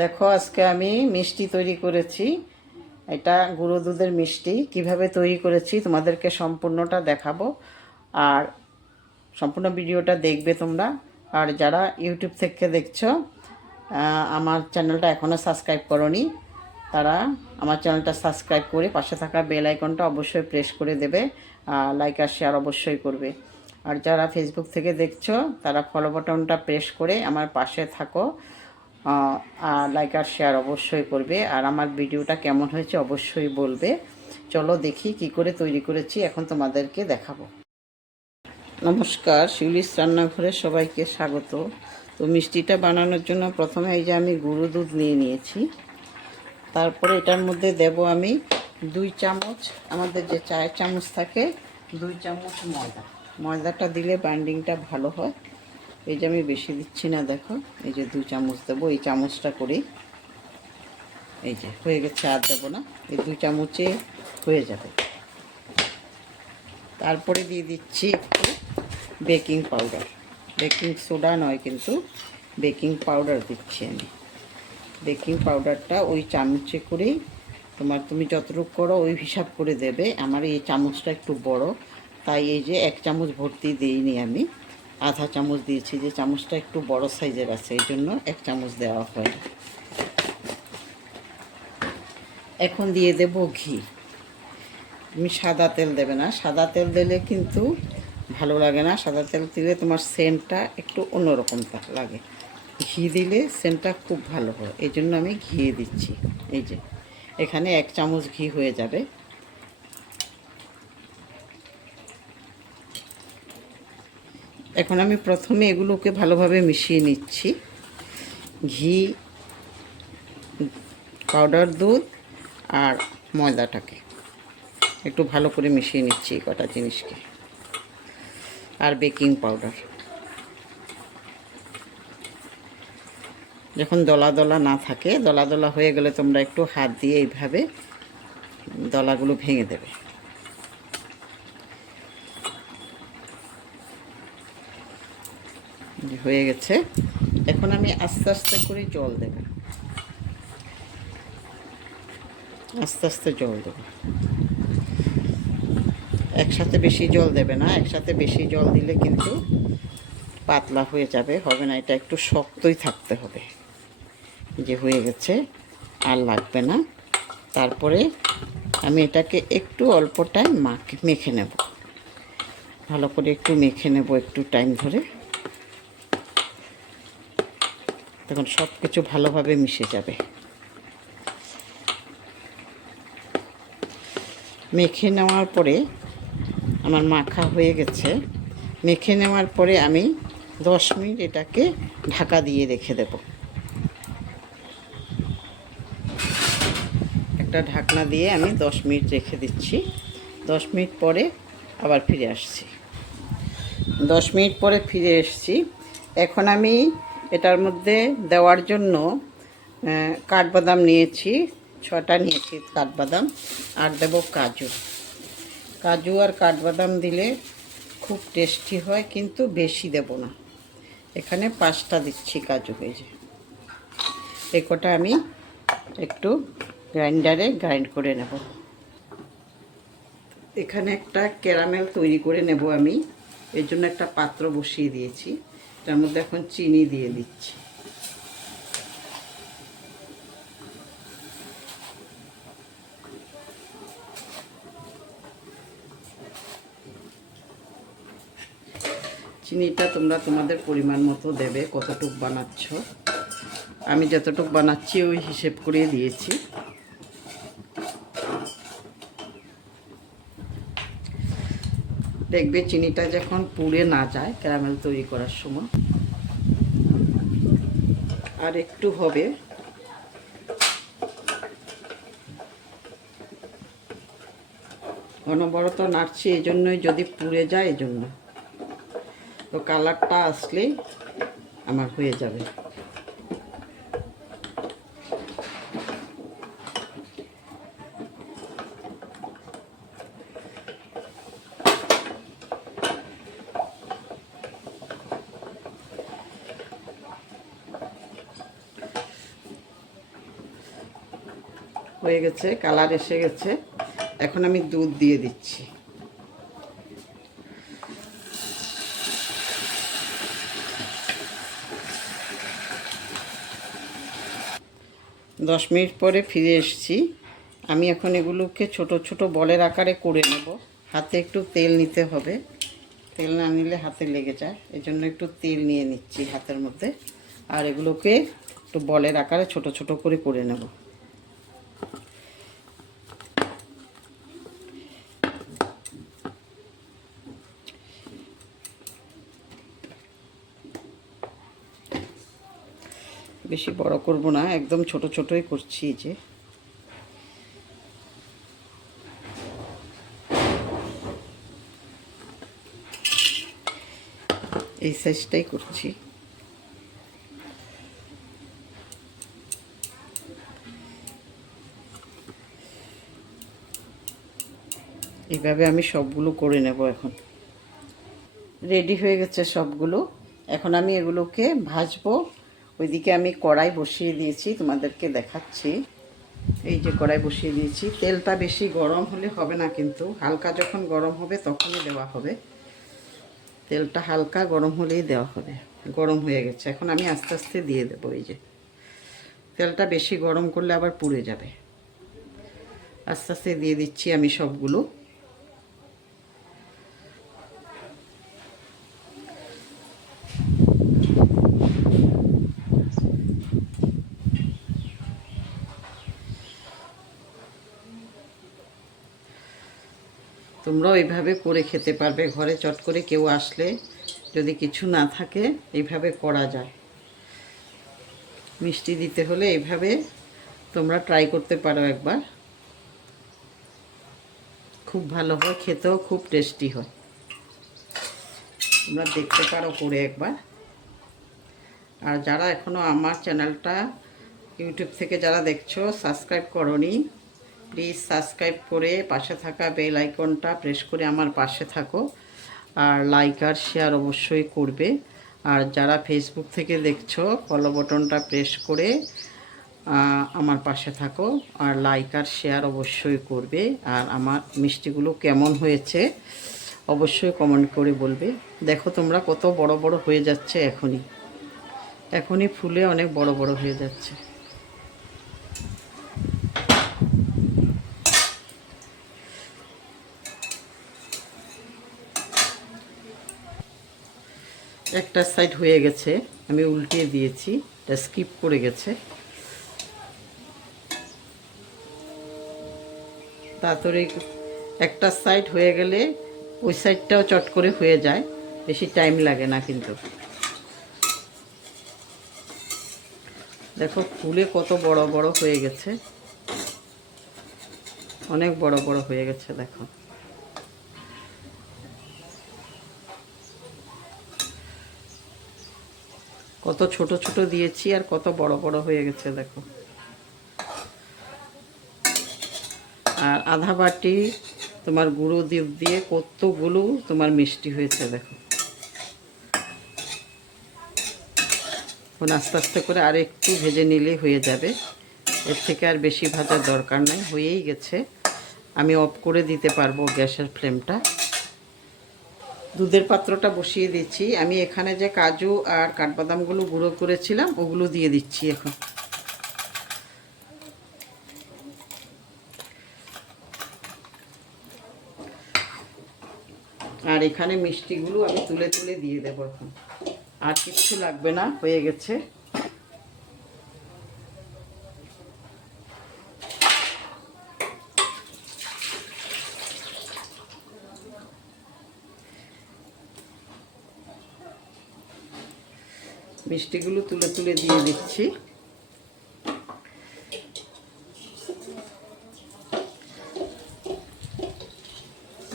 দেখো আজকে আমি মিষ্টি তৈরি করেছি। এটা গুঁড়ো দুধের মিষ্টি। কিভাবে তৈরি করেছি তোমাদেরকে সম্পূর্ণটা দেখাবো। আর সম্পূর্ণ ভিডিওটা দেখবে তোমরা। আর যারা ইউটিউব থেকে দেখছো, আমার চ্যানেলটা এখনও সাবস্ক্রাইব করোনি, তারা আমার চ্যানেলটা সাবস্ক্রাইব করে পাশে থাকা বেল আইকনটা অবশ্যই প্রেস করে দেবে। লাইক আর শেয়ার অবশ্যই করবে। আর যারা ফেসবুক থেকে দেখছো, তারা ফলো বাটনটা প্রেস করে আমার পাশে থাকো। আর লাইক আর শেয়ার অবশ্যই করবে। আর আমার ভিডিওটা কেমন হয়েছে অবশ্যই বলবে। চলো দেখি কি করে তৈরি করেছি, এখন তোমাদেরকে দেখাবো। নমস্কার, শিউলিস রান্নাঘরে সবাইকে স্বাগত। তো মিষ্টিটা বানানোর জন্য প্রথমে এই যে আমি গুঁড়ো দুধ নিয়ে নিয়েছি। তারপরে এটার মধ্যে দেব আমি 2 চামচ, আমাদের যে চায়ের চামচ থাকে 2 চামচ ময়দা। ময়দাটা দিলে বাইন্ডিংটা ভালো হয়। এই যে আমি বেশি দিচ্ছি না, দেখো এই যে 2 চামচ দেবো, এই চামচটা করে। এই যে হয়ে গেছে, আর দেবো না, এই 2 চামচে হয়ে যাবে। তারপরে দিয়ে দিচ্ছি একটু বেকিং পাউডার। বেকিং সোডা নয় কিন্তু, বেকিং পাউডার দিচ্ছি আমি। বেকিং পাউডারটা ওই চামচে করেই তুমি যতটুকু করো ওই হিসাব করে দেবে। আমার এই চামচটা একটু বড়, তাই এই যে 1 চামচ ভর্তি দিইনি আমি, আধা চামচ দিয়েছি। যে চামচটা একটু বড় সাইজের আছে, এই জন্য 1 চামচ দেওয়া হয়। এখন দিয়ে দেব ঘি। তুমি সাদা তেল দেবে না, সাদা তেল দিলে কিন্তু ভালো লাগে না। সাদা তেল দিলে তোমার সেন্টটা একটু অন্যরকম লাগে। ঘি দিলে সেন্টটা খুব ভালো হয়, এই জন্য আমি ঘি দিচ্ছি। এই যে এখানে 1 চামচ ঘি হয়ে যাবে। এখন আমি প্রথমে এগুলোকে ভালোভাবে মিশিয়ে নিচ্ছি। ঘি, পাউডার দুধ আর ময়দাটাকে একটু ভালো করে মিশিয়ে নিচ্ছি, কটা জিনিসকে। আর বেকিং পাউডার। যখন দলা দলা না থাকে, দলা দলা হয়ে গেলে তোমরা একটু হাত দিয়ে এইভাবে দলাগুলো ভেঙে দেবে। হয়ে গেছে। এখন আমি আস্তে আস্তে করে জল দেব, আস্তে আস্তে জল দেব। একসাথে বেশি জল দেবে না, একসাথে বেশি জল দিলে কিন্তু পাতলা হয়ে যাবে, হবে না। এটা একটু শক্তই থাকতে হবে। যে হয়ে গেছে, আর লাগবে না। তারপরে আমি এটাকে একটু অল্প টাইম মেখে নেব, ভালো করে একটু মেখে নেব একটু টাইম ধরে। তখন সব কিছু ভালোভাবে মিশে যাবে। মেখে নেওয়ার পরে আমার মাখা হয়ে গেছে। মেখে নেওয়ার পরে আমি 10 মিনিট এটাকে ঢাকা দিয়ে রেখে দেব। একটা ঢাকনা দিয়ে আমি 10 মিনিট রেখে দিচ্ছি। 10 মিনিট পরে আবার ফিরে আসছি। 10 মিনিট পরে ফিরে এসেছি। এখন আমি এটার মধ্যে দেওয়ার জন্য কাঠবাদাম নিয়েছি, 6টা নিয়েছি কাঠবাদাম। আর দেব কাজু। কাজু আর কাঠবাদাম দিলে খুব টেস্টি হয়, কিন্তু বেশি দেব না। এখানে 5টা দিচ্ছি কাজু। এই যে এই কটা আমি একটু গ্রাইন্ডারে গ্রাইন্ড করে নেব। এখানে একটা ক্যারামেল তৈরি করে নেব আমি, এর জন্য একটা পাত্র বসিয়ে দিয়েছি। তার মধ্যে এখন চিনি দিয়ে দিচ্ছি। চিনিটা তোমরা তোমাদের পরিমাণ মতো দেবে, কতটুকু বানাচ্ছ। আমি যতটুকু বানাচ্ছি ওই হিসেব করে দিয়েছি। দেখবে চিনিটা যখন পুড়ে না যায় ক্যারামেল তৈরি করার সময়, আর একটু হবে। অনবরত নাড়ছি, এই জন্যই, যদি পুড়ে যায় এই জন্য। তো কালারটা আসলেই আমার হয়ে যাবে। হয়ে গেছে, কালার এসে গেছে। এখন আমি দুধ দিয়ে দিচ্ছি। দশ মিনিট পরে ফিরে এসেছি। আমি এখন এগুলোকে ছোট ছোট বলের আকারে করে নেব। হাতে একটু তেল নিতে হবে, তেল না নিলে হাতে লেগে যায়, এই জন্য একটু তেল নিয়ে নিচ্ছি হাতের মধ্যে। আর এগুলোকে একটু বলের আকারে ছোট ছোট করে নেব। বেশি বড় করব না, একদম ছোট ছোটই করছি। যে এই সাইজটাই করছি। এইভাবে আমি সবগুলো করে নেব। এখন রেডি হয়ে গেছে সবগুলো। এখন আমি এগুলোকে ভাজবো। ওইদিকে আমি কড়াই বসিয়ে দিয়েছি, তোমাদেরকে দেখাচ্ছি। এই যে কড়াই বসিয়ে দিয়েছি। তেলটা বেশি গরম হলে হবে না, কিন্তু হালকা যখন গরম হবে তখনই দেওয়া হবে। তেলটা হালকা গরম হলেই দেওয়া হবে। গরম হয়ে গেছে, এখন আমি আস্তে আস্তে দিয়ে দেবো। এই যে তেলটা বেশি গরম করলে আবার পুড়ে যাবে। আস্তে আস্তে দিয়ে দিচ্ছি আমি সবগুলো। তোমরাও এইভাবে করে খেতে পারবে। ঘরে চট করে কেউ আসলে যদি কিছু না থাকে এইভাবে করা যায়। মিষ্টি দিতে হলে এইভাবে তোমরা ট্রাই করতে পারো একবার। খুব ভালো হয়, খেতেও খুব টেস্টি হয়। তোমরা দেখতে পারো করে একবার। আর যারা এখনও আমার চ্যানেলটা ইউটিউব থেকে যারা দেখছো সাবস্ক্রাইব করোনি, প্লিজ সাবস্ক্রাইব করে পাশে থাকা বেল আইকনটা প্রেস করে আমার পাশে থাকো। আর লাইক আর শেয়ার অবশ্যই করবে। আর যারা ফেসবুক থেকে দেখছো ফলো বাটনটা প্রেস করে আমার পাশে থাকো। আর লাইক আর শেয়ার অবশ্যই করবে। আর আমার মিষ্টিগুলো কেমন হয়েছে অবশ্যই কমেন্ট করে বলবে। দেখো তোমরা কত বড় বড় হয়ে যাচ্ছে, এখনই ফুলে অনেক বড় বড় হয়ে যাচ্ছে। একটা সাইড হয়ে গেছে, আমি উল্টিয়ে দিয়েছি, এটা স্কিপ করে গেছে। তাড়াতাড়ি একটা সাইড হয়ে গেলে ওই সাইডটাও চট করে হয়ে যায়, বেশি টাইম লাগে না। কিন্তু দেখো ফুলে কত বড় বড় হয়ে গেছে, অনেক বড় বড় হয়ে গেছে। দেখো কত ছোট ছোট দিয়েছি আর কত বড় বড় হয়ে গেছে। দেখো আর আধা বাটি তোমার গুঁড়ো দুধ দিয়ে কতগুলো তোমার মিষ্টি হয়েছে। দেখো এখন আস্তে আস্তে করে আর একটু ভেজে নিলেই হয়ে যাবে। এর থেকে আর বেশি ভাজার দরকার নাই, হয়েই গেছে। আমি অফ করে দিতে পারবো গ্যাসের ফ্লেমটা। দুধের পাত্রটা বসিয়ে দিচ্ছি। আমি এখানে যে কাজু আর কাঠবাদামগুলো গুঁড়ো করেছিলাম ওগুলো দিয়ে দিচ্ছি এখন। আর এখানে মিষ্টিগুলো আমি তুলে তুলে দিয়ে দেবো এখন। আর কিচ্ছু লাগবে না, হয়ে গেছে। মিষ্টিগুলো তুলে তুলে দিয়ে দিচ্ছি।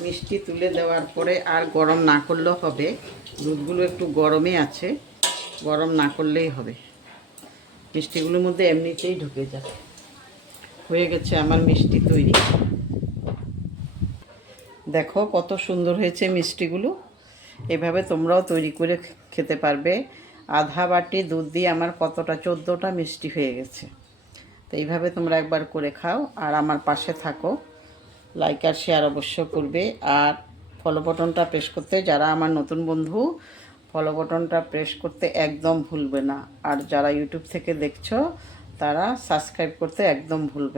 মিষ্টি তুলে দেওয়ার পরে আর গরম না করলেও হবে, দুধগুলো একটু গরমে আছে, গরম না করলেই হবে। মিষ্টিগুলোর মধ্যে এমনিতেই ঢুকে যায়। হয়ে গেছে আমার মিষ্টি তৈরি। দেখো কত সুন্দর হয়েছে মিষ্টিগুলো। এভাবে তোমরাও তৈরি করে খেতে পারবে। আধা বাটি দুধ দিয়ে আমার কতটা 14টা মিষ্টি হয়ে গেছে। তো এইভাবে তোমরা একবার করে খাও আর আমার পাশে থাকো, লাইক আর শেয়ার অবশ্য করবে। আর ফলো বাটনটা প্রেস করতে, যারা আমার নতুন বন্ধু, ফলো বাটনটা প্রেস করতে একদম ভুলবে না। আর যারা ইউটিউব থেকে দেখছো তারা সাবস্ক্রাইব করতে একদম ভুলবে